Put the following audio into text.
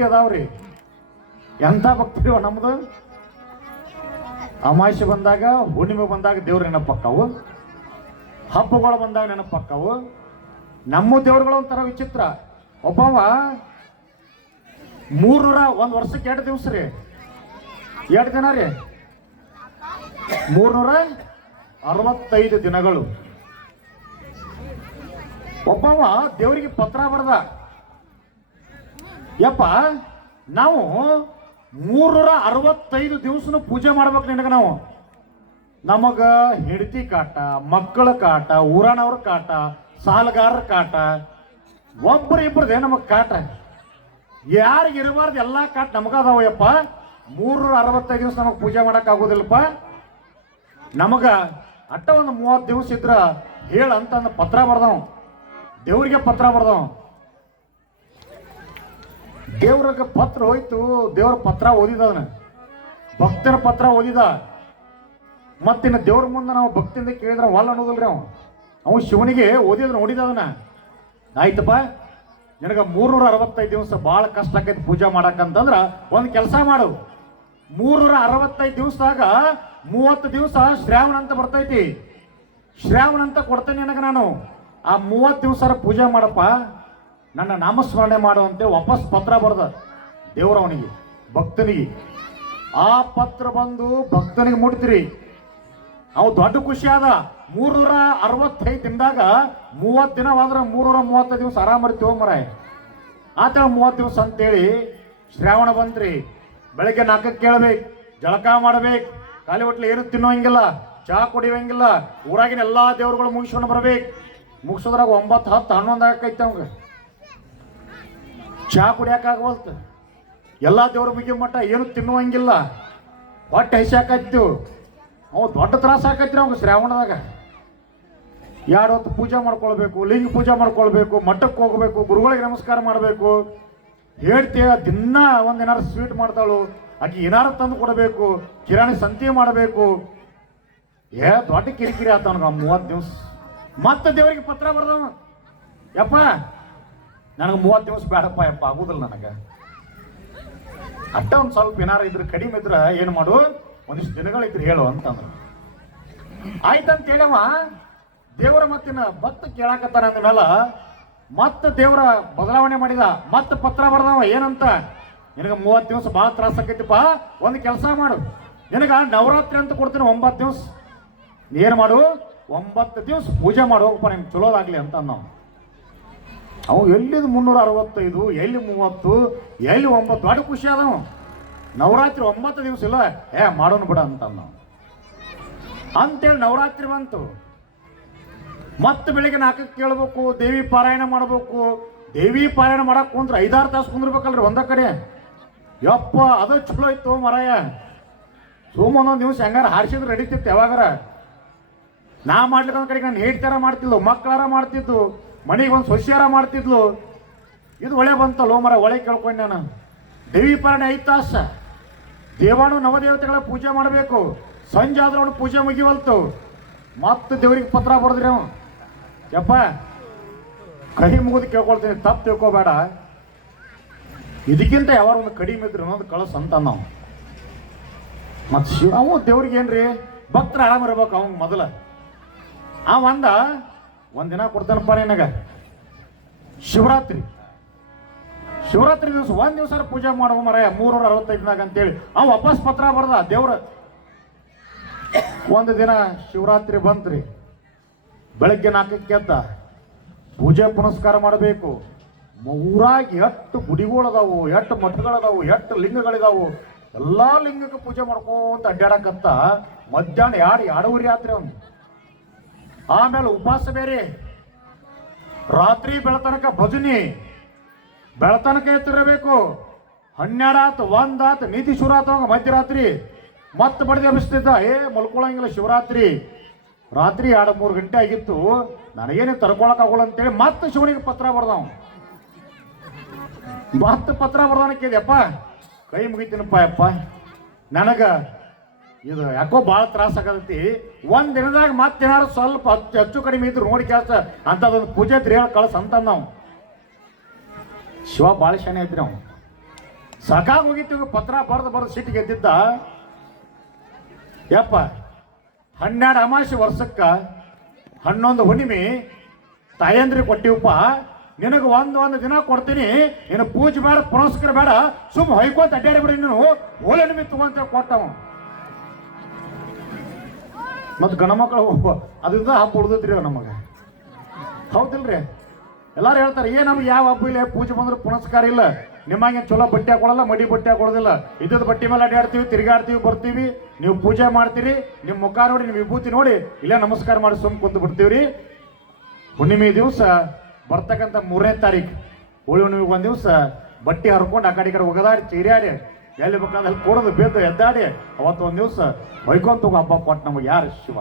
ಭಕ್ತಿ ಅದಾವ್ರಿ. ಎಂಥ ಭಕ್ತಿ ನಮ್ದು. ಅಮಾವಾಸ್ಯೆ ಬಂದಾಗ, ಹುಣ್ಣಿಮೆ ಬಂದಾಗ ದೇವ್ರ ನೆನಪಕ್ಕಾವು, ಹಬ್ಬಗಳು ಬಂದಾಗ ನೆನಪಕ್ಕಾವು. ನಮ್ಮ ದೇವ್ರುಗಳು ಒಂಥರ ವಿಚಿತ್ರ. ಒಬ್ಬವ 300 ವರ್ಷಕ್ಕೆ 2 ದಿವಸ ರೀ, 2 ದಿನ ರೀ, 365 ದಿನಗಳು. ಒಬ್ಬವ ದೇವರಿಗೆ ಪತ್ರ ಬರೆದ, ಯಪ್ಪ ನಾವು 365 ದಿವಸನು ಪೂಜೆ ಮಾಡ್ಬೇಕು ನಿನಗೆ. ನಾವು ನಮಗ ಹೆಂಡತಿ ಕಾಟ, ಮಕ್ಕಳ ಕಾಟ, ಊರಾನವ್ರ ಕಾಟ, ಸಾಲಗಾರರ ಕಾಟ, ಒಬ್ಬರು ಇಬ್ಬರದೇ ನಮಗ್ ಕಾಟ. ಯಾರಿಗೆ ಇರಬಾರ್ದು ಎಲ್ಲ ಕಾಟ ನಮಗದಾವಯ್ಯಪ್ಪ. 365 ದಿವಸ ನಮಗ್ ಪೂಜೆ ಮಾಡಕ್ ಆಗೋದಿಲ್ಲಪ್ಪ. ನಮಗ ಅಟ್ಟ ಒಂದು 30 ದಿವಸ ಇದ್ರ ಹೇಳಂತ ಪತ್ರ ಬರ್ದವ್, ದೇವ್ರಿಗೆ ಪತ್ರ ಬರ್ದವ್. ದೇವ್ರಿಗೆ ಪತ್ರ ಹೋಯ್ತು, ದೇವ್ರ ಪತ್ರ ಓದಿದವನ, ಭಕ್ತರ ಪತ್ರ ಓದಿದ. ಮತ್ತಿನ್ನ ದೇವ್ರ ಮುಂದೆ ನಾವು ಭಕ್ತಿಯಿಂದ ಕೇಳಿದ್ರೆ ಒಲ್ಲ ಅನ್ನೋದಿಲ್ರಿ. ಅವ ಶಿವನಿಗೆ ಓದಿದ್ರೆ ನೋಡಿದವನ. ಆಯ್ತಪ್ಪ, ನಿನಗೆ 365 ದಿವಸ ಭಾಳ ಕಷ್ಟ ಆಕೈತಿ ಪೂಜೆ ಮಾಡಕ್ಕಂತಂದ್ರ ಒಂದು ಕೆಲಸ ಮಾಡು. 365 ದಿವಸದಾಗ 30 ದಿವಸ ಶ್ರಾವಣ ಅಂತ ಬರ್ತೈತಿ. ಶ್ರಾವಣ ಅಂತ ಕೊಡ್ತೇನೆ ನನಗೆ. ನಾನು ಆ 30 ದಿವಸ ಪೂಜೆ ಮಾಡಪ್ಪ, ನನ್ನ ನಾಮಸ್ಮರಣೆ ಮಾಡುವಂತೆ ವಾಪಸ್ ಪತ್ರ ಬರ್ದ ದೇವ್ರವನಿಗೆ, ಭಕ್ತನಿಗೆ. ಆ ಪತ್ರ ಬಂದು ಭಕ್ತನಿಗೆ ಮುಟ್ತಿರಿ. ಅವು ದೊಡ್ಡ ಖುಷಿ ಆದ. 365 ದಿನದಾಗ 30 ದಿನ ಹೋದ್ರೆ 335 ದಿವಸ ಆರಾಮರ್ತೀವ ಮರ. ಆತ 30 ದಿವಸ ಅಂತೇಳಿ ಶ್ರಾವಣ ಬಂದ್ರಿ. ಬೆಳಗ್ಗೆ 4ಕ್ಕೆ ಕೇಳಬೇಕು, ಜಳಕ ಮಾಡಬೇಕು, ಖಾಲಿ ಹೊಟ್ಲೆ ಏನು ತಿನ್ನೋಂಗಿಲ್ಲ, ಚಹಾ ಕುಡಿಯೋಂಗಿಲ್ಲ. ಊರಾಗಿನ ಎಲ್ಲಾ ದೇವ್ರುಗಳು ಮುಗಿಸ್ಕೊಂಡು ಬರ್ಬೇಕು. ಮುಗಿಸೋದ್ರಾಗ 9, 10, 11 ಆಗೈತೆ ಅವಂಗ. ಚಹಾ ಕುಡಿಯೋಕ್ಕಾಗವಲ್ತ. ಎಲ್ಲ ದೇವ್ರ ಮುಗಿಯೋ ಮಟ್ಟ ಏನು ತಿನ್ನುವಂಗಿಲ್ಲ, ಹೊಟ್ಟೆ ಹಸಿಯಾಕೈತು. ಅವ ದೊಡ್ಡ ತ್ರಾಸ ಆಕೈತ್ರಿ ಅವಾಗ ಶ್ರಾವಣದಾಗ. 2 ಹೊತ್ತು ಪೂಜೆ ಮಾಡ್ಕೊಳ್ಬೇಕು, ಲಿಂಗ ಪೂಜೆ ಮಾಡ್ಕೊಳ್ಬೇಕು, ಮಠಕ್ಕೆ ಹೋಗ್ಬೇಕು, ಗುರುಗಳಿಗೆ ನಮಸ್ಕಾರ ಮಾಡಬೇಕು. ಹೇಳ್ತೀಯ ದಿನ ಒಂದು ಏನಾರು ಸ್ವೀಟ್ ಮಾಡ್ತಾಳು, ಆಕೆ ಏನಾರು ತಂದು ಕೊಡಬೇಕು, ಕಿರಾಣಿ ಸಂತೆ ಮಾಡಬೇಕು. ದೊಡ್ಡ ಕಿರಿಕಿರಿ ಆತ ಅವನಿಗೆ 30 ದಿವಸ. ಮತ್ತೆ ದೇವರಿಗೆ ಪತ್ರ ಬರ್ದವ, ಯಪ್ಪ ನನಗೆ 30 ದಿವಸ ಬೇಡಪ್ಪ ಯಪ್ಪ, ಆಗುದಿಲ್ಲ ನನಗೆ. ಅಟ್ಟ ಒಂದು ಸ್ವಲ್ಪ ಏನಾರು ಇದ್ರೆ ಕಡಿಮೆ ಇದ್ರೆ ಏನು ಮಾಡು, ಒಂದಿಷ್ಟು ದಿನಗಳಿದ್ರೆ ಹೇಳು ಅಂತಂದ್ರು. ಆಯ್ತಂತ ಹೇಳವ ದೇವರ ಮತ್ತಿನ ಭಕ್ತ ಕೇಳಾಕತ್ತಾರ ಅಂದ್ಮೇಲೆ ಮತ್ತೆ ದೇವರ ಬದಲಾವಣೆ ಮಾಡಿದ. ಮತ್ತೆ ಪತ್ರ ಬರ್ದವ ಏನಂತ, ನಿನಗೆ 30 ದಿವಸ ಭಾಳ ತ್ರಾಸ ಆಕೈತಿಪ್ಪ, ಒಂದು ಕೆಲಸ ಮಾಡು, ನಿನಗ ನವರಾತ್ರಿ ಅಂತ ಕೊಡ್ತೀನಿ 9 ದಿವಸ. ಏನು ಮಾಡು, 9 ದಿವಸ ಪೂಜೆ ಮಾಡಿ ಹೋಗಪ್ಪ, ನಿಮ್ಗೆ ಚಲೋದಾಗ್ಲಿ ಅಂತ ನಾವು. ಅವು ಎಲ್ಲಿದು 365, ಎಲ್ಲಿ 30, ಎಲ್ಲಿ 9, ದೊಡ್ಡ ಖುಷಿ ಆದವು. ನವರಾತ್ರಿ 9 ದಿವಸ ಇಲ್ಲ, ಮಾಡೋಣ ಬಿಡ ಅಂತ ನಾವು ಅಂತೇಳಿ ನವರಾತ್ರಿ ಬಂತು. ಮತ್ತೆ ಬೆಳಿಗ್ಗೆ 4ಕ್ಕೆ ಕೇಳ್ಬೇಕು, ದೇವಿ ಪಾರಾಯಣ ಮಾಡಬೇಕು. ದೇವಿ ಪಾರಾಯಣ ಮಾಡಕ್ ಕುಂದ್ರೆ 5-6 ತಾಸು ಕುಂದ್ರಬೇಕಲ್ರಿ ಒಂದ ಕಡೆ. ಯಪ್ಪ ಅದು ಚಲೋ ಇತ್ತು ಮರಾಯ. ಒಂದೊಂದು ದಿವಸ ಹೆಂಗಾರ ಹಾರಿಸಿದ್ರೆ ನಡೀತಿತ್ತು. ಯಾವಾಗಾರ ನಾ ಮಾಡ್ಲಿಕ್ಕೆ ಕಡೆಗೆ ನಾನು ಹೇಳ್ತಾರ ಮಾಡ್ತಿದ್ಲು, ಮಕ್ಕಳಾರ ಮಾಡ್ತಿದ್ದು, ಮನೆಗೆ ಒಂದು ಸೊಸ್ಯಾರ ಮಾಡ್ತಿದ್ಲು. ಇದು ಒಳ್ಳೆ ಬಂತಲ್ಲ ಮರ, ಒಳ್ಳೆ ಕೇಳ್ಕೊಂಡು ನಾನು. ದೇವಿ ಪಾರಾಯಣ 5 ತಾಸು, ದೇವಾನು ನವದೇವತೆಗಳ ಪೂಜೆ ಮಾಡಬೇಕು. ಸಂಜೆ ಆದ್ರೆ ಅವನು ಪೂಜೆ ಮುಗಿವಲ್ತು. ಮತ್ತೆ ದೇವ್ರಿಗೆ ಪತ್ರ ಬರೆದ್ರಿ ಅವ, ಯಪ್ಪ ಕೈ ಮುಗಿದು ಕೇಳ್ಕೊಳ್ತೀನಿ, ತಪ್ಪು ತಿಳ್ಕೊಬೇಡ, ಇದಕ್ಕಿಂತ ಯಾವಾಗ ಒಂದು ಕಡಿಮೆ ಇದ್ರೆ ಅನ್ನೋದು ಕಳಸ ಅಂತ ನಾವು. ಮತ್ತೆ ಶಿವ ಅವ ದೇವ್ರಿಗೆ ಏನ್ರಿ ಭಕ್ತರ ಆರಾಮಿರ್ಬೇಕು. ಅವಂಗ ಮೊದಲ ಒಂದಿನ ಕೊಡ್ತಾನಪ್ಪ ನಿನಗ, ಶಿವರಾತ್ರಿ ದಿವಸ 1 ದಿವಸ ಪೂಜೆ ಮಾಡುವ ಮರ 365 ಅಂತೇಳಿ ಅವ ವಾಪಸ್ ಪತ್ರ ಬರ್ದ ದೇವ್ರ. ಒಂದು ದಿನ ಶಿವರಾತ್ರಿ ಬಂತ್ರಿ, ಬೆಳಗ್ಗೆ 4ಕ್ಕೆ ಎದ್ದ, ಪೂಜೆ ಪುನಸ್ಕಾರ ಮಾಡಬೇಕು. ಊರಾಗ ಎಷ್ಟು ಗುಡಿಗಳದಾವು, ಎಷ್ಟು ಮಠಗಳದಾವು, ಎಷ್ಟು ಲಿಂಗಗಳಿದಾವು, ಎಲ್ಲಾ ಲಿಂಗಕ್ಕೆ ಪೂಜೆ ಮಾಡ್ಕೊಂತ ಅಡ್ಡಾಡಕತ್ತ. ಮಧ್ಯಾಹ್ನ 2:30 ರಾತ್ರಿ ಅವನು. ಆಮೇಲೆ ಉಪವಾಸ ಬೇರೆ, ರಾತ್ರಿ ಬೆಳತನಕ ಭಜನಿ, ಬೆಳತನಕ ಎತ್ತಿರಬೇಕು. 12 ಆತು, 1 ಆತು, ನೀತಿ ಶುರು ಆತವಾಗ ಮಧ್ಯರಾತ್ರಿ. ಮತ್ತೆ ಬಡ್ದು ಎಬ್ಬಿಸ್ತಿದ್ದ, ಮಲ್ಕೊಳಂಗಿಲ್ಲ ಶಿವರಾತ್ರಿ. ರಾತ್ರಿ 2-3 ಗಂಟೆ ಆಗಿತ್ತು. ನನಗೇನೇ ತರ್ಕೊಳಕ್ ಆಗೋಲ್ಲ ಅಂತೇಳಿ ಮತ್ತೆ ಶಿವನಿಗೆ ಪತ್ರ ಬರ್ದವ. ಮತ್ತೆ ಪತ್ರ ಬರ್ದವನಕ್ಕೆ ಯಪ್ಪ ಕೈ ಮುಗಿತೀನಪ್ಪ ಯಪ್ಪ, ನನಗ ಇದು ಯಾಕೋ ಭಾಳ ತ್ರಾಸ ಆಗತೈತಿ. 1 ದಿನದಾಗ ಮತ್ತೇನಾರು ಸ್ವಲ್ಪ ಹೆಚ್ಚು ಕಡಿಮೆ ಇದ್ರು ನೋಡಿ ಕೆಲಸ ಅಂತದೊಂದು ಪೂಜೆ ಹೇಳಿ ಕಳ್ಸ ಅಂತ ನಾವು. ಶಿವ ಭಾಳ ಶಾನೆ ಐತ್ರಿ ನಾವು. ಸಾಕಾಗಿ ಹೋಗಿತ್ತು ಪತ್ರ ಬರೆದು ಸಿಟ್ಟಿಗೆ ಗೆದ್ದಿದ್ದ. ಯಪ್ಪ 12 ಅಮಾವಾಸ್ಯೆ ವರ್ಷಕ್ಕೆ 11 ಹುಣ್ಣಿಮೆ ತಾಯಂದ್ರಿಗೆ ಕೊಟ್ಟಿವಪ್ಪ. ನಿನಗೆ ಒಂದು ದಿನ ಕೊಡ್ತೀನಿ, ನೀನು ಪೂಜೆ ಬೇಡ ಪುನಸ್ಕಾರ ಬೇಡ, ಸುಮ್ಮ ಹೊಯ್ಕೋತ ಅಡ್ಡಾಡಿ ಬಿಡಿ, ನೀನು ಹೋಳಿ ಹುಣ್ಣಿಮೆ ತಗೊಂತ ಕೊಟ್ಟವ. ಮತ್ತು ಗಣಮಕ್ಕಳು ಅದರಿಂದ ಹಬ್ಬ ಉಳ್ದೈತ್ರಿ ನಮಗೆ, ಹೌದಿಲ್ರಿ? ಎಲ್ಲಾರು ಹೇಳ್ತಾರೆ ನಮ್ಗೆ ಯಾವ ಹಬ್ಬ ಇಲ್ಲ, ಪೂಜೆ ಬಂದ್ರೆ ಪುನಸ್ಕಾರ ಇಲ್ಲ, ನಿಮಗೆ ಚಲೋ ಬಟ್ಟೆ ಹಾಕೊಳ್ಳಲ್ಲ, ಮಡಿ ಬಟ್ಟೆ ಹಾಕೊಳ್ಳೋದಿಲ್ಲ, ಇದ್ದದ ಬಟ್ಟೆ ಮೇಲೆ ಅಡ್ಡಾಡ್ತೀವಿ, ತಿರುಗಾಡ್ತೀವಿ, ಬರ್ತೀವಿ, ನೀವು ಪೂಜೆ ಮಾಡ್ತೀರಿ, ನಿಮ್ಮ ಮುಖ ನೋಡಿ, ನಿಮ್ಮ ವಿಭೂತಿ ನೋಡಿ ಇಲ್ಲೇ ನಮಸ್ಕಾರ ಮಾಡಿ ಸುಮ್ಮ ಕುಂತು ಬಿಡ್ತೀವಿ ರೀ. ಹುಣ್ಣಿಮೆ ದಿವಸ ಬರ್ತಕ್ಕಂಥ 3ನೇ ತಾರೀಕು ಹೋಳಿ ಹುಣ್ಣಿಮೆಗೆ ಒಂದು ದಿವಸ ಬಟ್ಟೆ ಹರ್ಕೊಂಡು ಆ ಕಡೆ ಒಗದಾಡಿ ಚೀರ್ಯಾಡಿ ಎಲ್ಲಿ ಬೇಕಂದ್ರೆ ಅಲ್ಲಿ ಕೊಡೋದು ಬೇದ್ದು ಎದ್ದಾಡಿ ಅವತ್ತು ಒಂದು ದಿವಸ ಹೊಯ್ಕೊಂತ ಹಬ್ಬ ಕೊಟ್ಟು ನಮಗೆ ಯಾರು ಶಿವ.